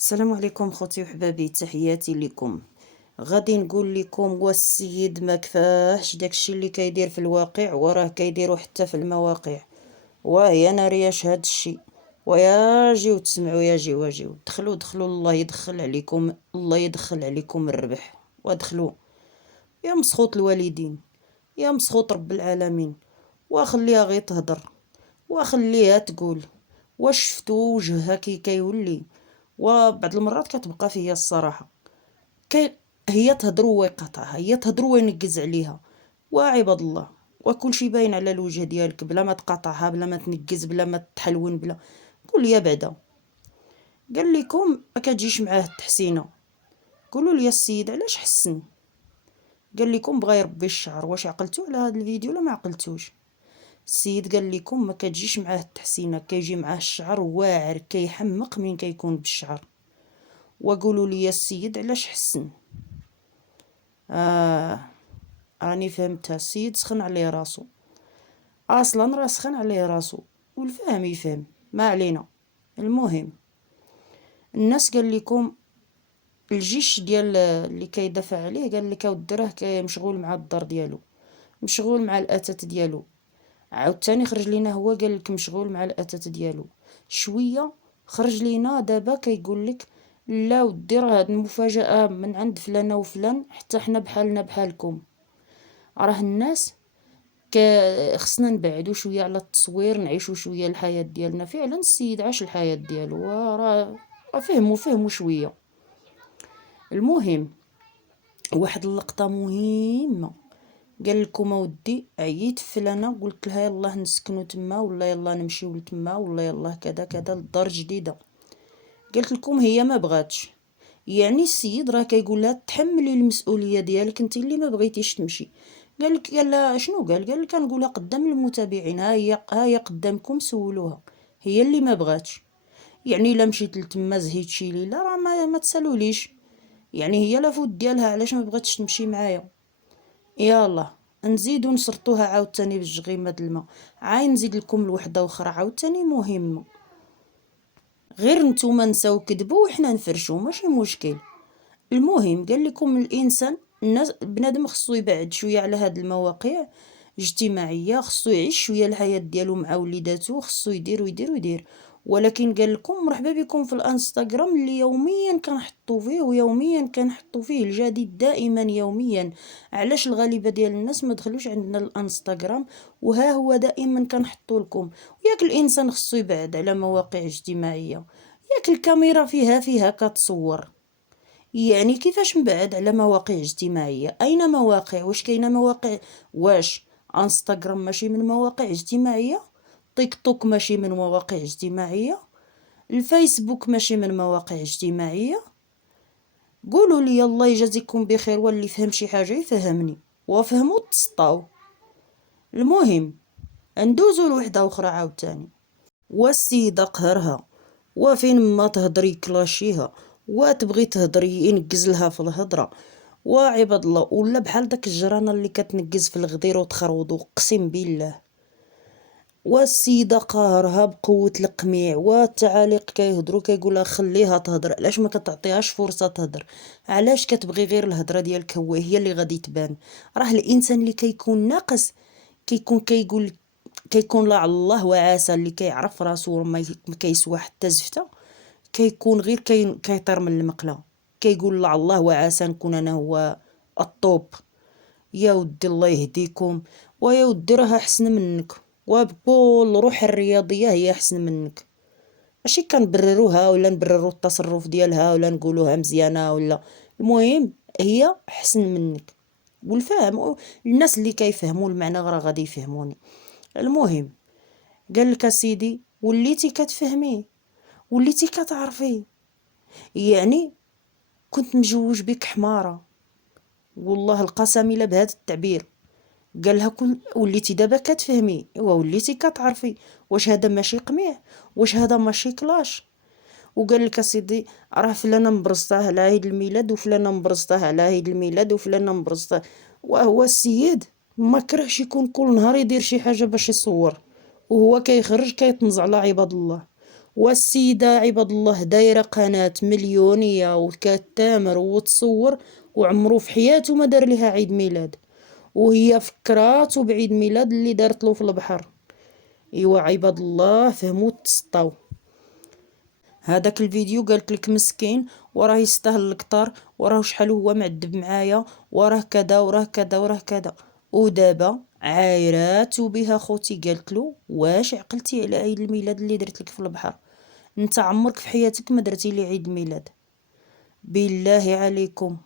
السلام عليكم خوتي وحبابي، تحياتي لكم. غادي نقول لكم والسيد ما كفاهش داكشي اللي كيدير في الواقع وراه كيديروا حتى في المواقع. وهي نارياش هاد الشي. ويا جيو تسمعوا، يا جيو دخلوا الله يدخل عليكم، الله يدخل عليكم الربح ودخلوا. يا مسخوط الوالدين، يا مسخوط رب العالمين. وخليها غير تهدر، وخليها تقول واش شفتو وجهها كي كيولي. وبعض المرات كتبقى فيا الصراحه كي هي تهضر هو يقاطعها، هي تهضر هو ينقز عليها. وعباد الله، وكل شي باين على الوجه ديالك بلا ما تقاطعها، بلا ما تنقز، بلا ما تحلون، بلا قول لي بعدا. قال لكم ما كتجيش معاه التحسينه. قولوا لي السيد علاش حسن؟ قال لكم بغى يربي الشعر. واش عقلتوا على هذا الفيديو ولا ما عقلتوش؟ السيد قال لكم ما كتجيش معاه التحسينه، كيجي معاه الشعر واعر، كيحمق من كيكون بالشعر. وقولوا لي السيد علاش حسن؟ راني فهمتها. السيد سخن عليه راسو، اصلا راه سخن عليه راسو، والفهم يفهم، ما علينا. المهم، الناس قال لكم الجيش ديال اللي كيدافع عليه قال لك اودي راه مشغول مع الدار ديالو، مشغول مع الاتات ديالو. عاوتاني خرج لينا هو قال لك مشغول مع الاتات ديالو. شويه خرج لينا دابا كيقول لك لا ودي راه هاد المفاجاه من عند فلانه وفلان، حتى حنا بحالنا بحالكم. راه الناس خصنا نبعدو شويه على التصوير، نعيشو شويه الحياه ديالنا. فعلا السيد عاش الحياه ديالو وراه فهموا شويه. المهم، واحد اللقطه مهمه. قال لكم اودي عييت فلانه، قلت لها يلاه نسكنوا تما، ولا يلا نمشيو لتما، ولا يلا كذا كذا للدار جديده. قلت لكم هي ما بغاتش. يعني السيد راه كيقول لها تحملي المسؤوليه ديالك انت اللي ما بغيتيش تمشي. قال لها شنو؟ قال كنقولها قدام المتابعين، ها هي قدامكم سولوها، هي اللي ما بغاتش. يعني الا مشيت لتما زهيت شي ليله راه ما تسالوليش. يعني هي لا فوت ديالها علاش ما بغاتش تمشي معايا. يلا نزيدو نشرطوها عاوتاني بالجغيمه د الماء. عاين نزيد لكم الوحده اخرى عاوتاني مهمه. غير نتوما نساو كذبوا وحنا نفرشوا، ماشي مشكل. المهم، قال لكم الانسان، الناس، بنادم خصو يبعد شويه على هاد المواقع اجتماعيه، خصو يعيش شويه الحياه ديالو مع وليداتو، خصو يدير ويدير ويدير. ولكن قال لكم مرحبا بكم في الانستغرام اللي يوميا كنحطوا فيه، ويوميا كنحطوا فيه الجديد دائما يوميا. علاش الغالبيه ديال الناس ما دخلوش عندنا الانستغرام؟ وها هو دائما كنحطوا لكم. وياك الانسان خصو يبعد على مواقع اجتماعيه، ياك الكاميرا فيها كتصور. يعني كيفاش نبعد على مواقع اجتماعية؟ أين مواقع؟ واش كاينة مواقع؟ واش انستغرام ماشي من مواقع اجتماعية؟ تيك توك ماشي من مواقع اجتماعية؟ الفيسبوك ماشي من مواقع اجتماعية؟ قولوا لي الله يجازيكم بخير، واللي فهم شي حاجة يفهمني، وفهموا تسطاو. المهم، ندوزو لوحدة أخرى عاوتاني. والسيدة قهرها، وفين ما تهضري كلاشيها، وتبغي تهضري ينقز لها في الهضره. وعباد الله، ولا بحال داك الجرانه اللي كتنقز في الغدير وتخروض، اقسم بالله. والسيده قاهرها بقوه القميع، والتعاليق كيهضروا كيقولها خليها تهضر، علاش ما كتعطيهاش فرصه تهضر؟ علاش كتبغي غير الهضره ديالك هي اللي غادي تبان؟ راه الانسان اللي كيكون ناقص كيكون كيقول، كيكون لا الله وعسى، اللي كيعرف راسو ما كيسوى حتى زفته، كيكون غير كيطير من المقله، كيقول لا الله وعسى نكون انا هو الطوب. يا ودي الله يهديكم، ويا ودي راه احسن منك، وبكل روح الرياضيه هي احسن منك. ماشي كنبرروها ولا نبرروا التصرف ديالها ولا نقولوها مزيانه ولا. المهم هي احسن منك. والفهم الناس اللي كيفهموا المعنى راه غادي يفهموني. المهم، قال لك سيدي وليتي كتفهمي، وليتي كتعرفي. يعني كنت مجوج بك حماره، والله القسم الا بهذا التعبير. قالها كون وليتي دابا كتفهمي، ايوا وليتي كتعرفي. واش هذا ماشي قميع؟ واش هذا ماشي كلاش؟ وقال لك سيدي راه فلانه مبرزطاه على عيد الميلاد، وفلانه مبرزطاه على عيد الميلاد، وفلانه مبرزطاه. وهو السيد ما كرهش يكون كل نهار يدير شي حاجه باش يصور، وهو كيخرج كيطنز على عباد الله. والسيدة عباد الله دايرة قناة مليونية وكتامر وتصور، وعمرو في حياته ما دار لها عيد ميلاد، وهي فكراتو بعيد ميلاد اللي دارتلو في البحر. ايوا عباد الله فهموا تسطاو. هذاك الفيديو قالت لك مسكين وراه يستاهل الكتر، وراه شحال هو معذب معايا، وراه كذا وراه كذا وراه كذا. ودابا عايرات بها خوتي، قالت له واش عقلتي على عيد الميلاد اللي درت لك في البحر؟ انت عمرك في حياتك ما درتي لي عيد ميلاد. بالله عليكم،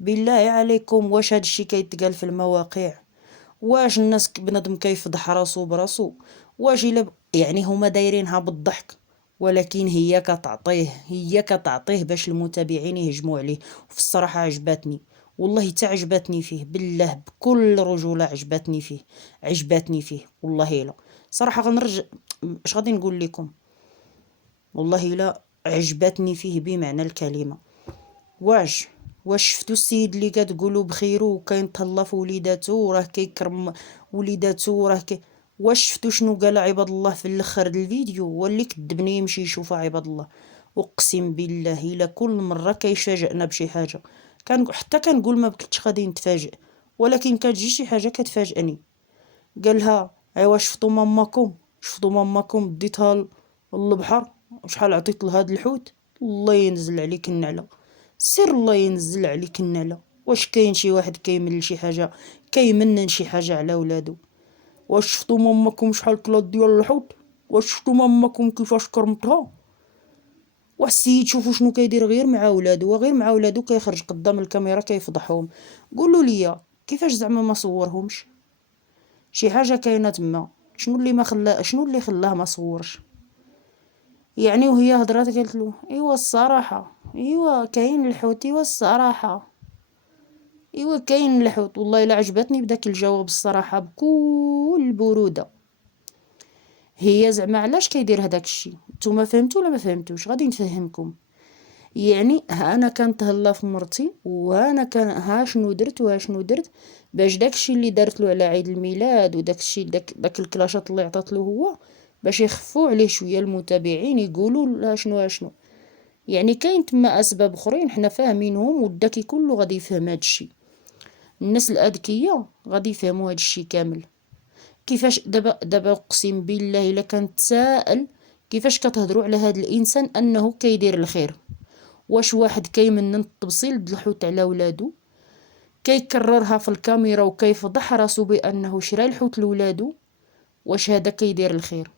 بالله عليكم، واش هادشي كيتقال في المواقع؟ واش الناس بنادم كيفضح راسو براسو؟ واش الا يعني هما دايرينها بالضحك، ولكن هي كتعطيه باش المتابعين يهجموا عليه. وفي الصراحه عجباتني، والله تا عجباتني فيه، بالله بكل رجوله عجباتني فيه والله. لا صراحه غنرجع، اش غادي نقول لكم، والله لا عجباتني فيه بمعنى الكلمه. واش شفتو السيد اللي كتقولوا بخيرو وكاين تهلا في وليداتو وراه كيكرم وليداتو واش شفتو شنو قال عباد الله في الاخر د الفيديو؟ هو اللي كذبني يمشي يشوفها عباد الله. اقسم بالله الا كل مره كيفاجئنا بشي حاجه حتى كنقول ما كنتش غادي نتفاجئ، ولكن كتجي شي حاجه كتفاجئني. قالها ايوا شفتوا ماماكم ديتها للبحر، شحال عطيت لهاد الحوت؟ الله ينزل عليك النعله، سير الله ينزل عليك النعله. واش كاين شي واحد كيمنن شي حاجه على ولادو؟ واش شفتوا ماماكم شحال كلات ديال الحوت؟ واش شفتوا ماماكم كيفاش كرمتها؟ والسيد شوفوا شنو كيدير غير مع ولادو، وغير مع ولادو كيخرج قدام الكاميرا كيفضحهم. قولوا لي كيفاش زعما ما صورهمش؟ شي حاجه كاينه تما. شنو اللي خلاه ما صورش؟ يعني وهي هضرات قالت له ايوا الصراحه، ايوا كاين الحوت، ايوا الصراحه، ايوا كاين الحوت. والله الا عجبتني بداك الجواب الصراحه بكل بروده. هي زعما علاش كيدير هداك الشيء؟ نتوما فهمتوا ولا ما فهمتوش؟ غادي نفهمكم. يعني ها انا كنتهلا في مرتي، وانا كان ها شنو درت وها شنو درت باش داكشي اللي دارت له على عيد الميلاد وداكشي داك الكلاشات اللي عطات له هو باش يخفوا عليه شويه المتابعين، يقولوا لا شنو. يعني كاين تما اسباب اخرين حنا فاهمينهم، والداكي كله غادي يفهم هادشي. الناس الاذكياء غادي يفهموا هادشي كامل. كيفاش دابا اقسم بالله الا كنت سائل كيفاش كتهضروا على هذا الانسان انه كيدير الخير؟ واش واحد كيمنن التبصيل د الحوت على ولادو، كيكررها في الكاميرا وكيفضح راسو بانه شرا الحوت لولادو؟ واش هذا كيدير الخير؟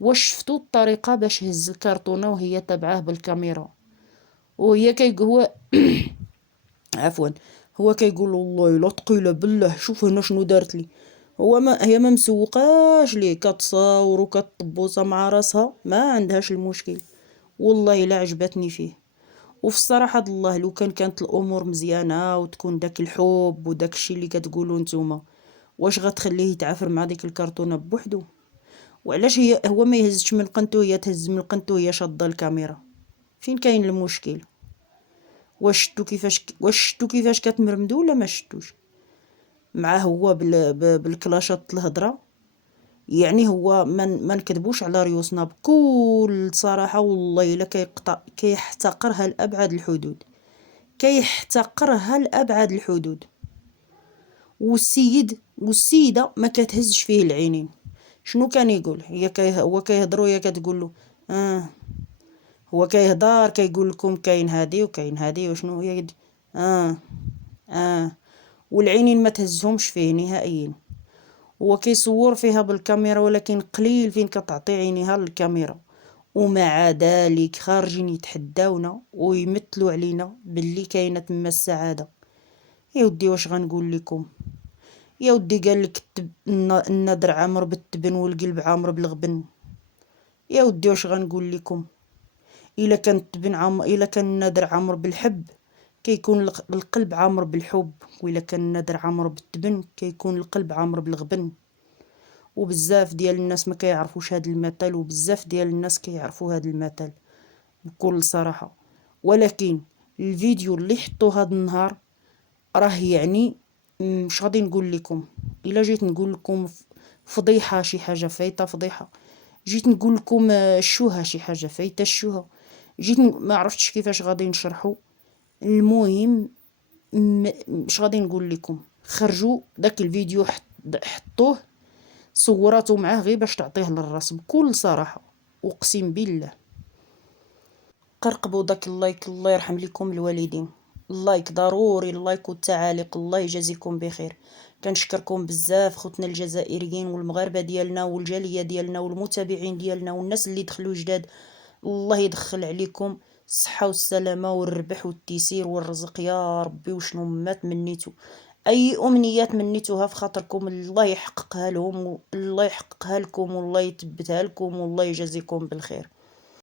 واش شفتوا الطريقه باش هز الكرتونه وهي تبعاه بالكاميرا، وهي هو عفوا هو كيقول والله الا ثقيله بالله شوف هنا شنو دارت لي. هي ما مسوقاش ليه، كتصاور وكتطبوسه مع راسها ما عندهاش المشكل. والله الا عجبتني فيه. وفي الصراحه الله لو كانت الامور مزيانه وتكون داك الحب وداك الشيء اللي كتقولوا نتوما، واش غتخليه يتعافر مع ديك الكرتونه بوحدو؟ وعلاش هو ما يهزش من قنتو هي تهز من قنتو هي شاده الكاميرا؟ فين كاين المشكل؟ واش شتو كيفاش كتمرمدو ولا ما شتوش؟ مع هو بالكلاشات الهضره. يعني هو ما نكذبوش على ريوسنا بكل صراحه، والله الا كيحتقرها لابعد الحدود، كيحتقرها لابعد الحدود. والسيده ما كتهزش فيه العينين. شنو كان يقول؟ هو كيهضر وهي كتقول له هو كيهضر كيقول لكم كاين هادي وكاين هادي وشنو هي اه اه والعينين ما تهزهمش فيه نهائيا. هو كيصور فيها بالكاميرا ولكن قليل فين كتعطي عينيها للكاميرا، ومع ذلك خارجين يتحداونا ويمثلوا علينا باللي كاينه تما السعاده. يا ودي واش غنقول لكم؟ يا ودي قال لك النادر عامر بالتبن والقلب عامر بالغبن. يا ودي واش غنقول لكم؟ الا كان النادر عامر بالحب كيكون القلب عامر بالحب، والا كان النادر عامر بالتبن كيكون القلب عامر بالغبن. وبزاف ديال الناس ما كيعرفوش هذا المثل، وبزاف ديال الناس كيعرفوا هذا المثل بكل صراحه. ولكن الفيديو اللي حطوه هذا النهار راه يعني مش غادي نقول لكم، الا جيت نقول لكم فضيحه، شي حاجه فايته فضيحه. جيت نقول لكم الشوها شي حاجة فايتة الشوها. ما عرفتش كيفاش غادي نشرحو. المهم اش غادي نقول لكم، خرجوا داك الفيديو حطوه صوراتو معاه غير باش تعطيه للراس بكل صراحة، اقسم بالله. قرقبوا داك اللايك، الله يرحم لكم الوالدين. اللايك ضروري، اللايك والتعاليق، الله يجازيكم بخير. كنشكركم بزاف خوتنا الجزائريين والمغاربه ديالنا والجاليه ديالنا والمتابعين ديالنا والناس اللي دخلوا جداد. الله يدخل عليكم الصحه والسلامه والربح والتيسير والرزق يا ربي، وشنو ما تمنيتو. اي امنيات منيتوها في خاطركم الله يحققها لهم، الله يحققها لكم، والله يثبتها لكم، والله يجازيكم بالخير.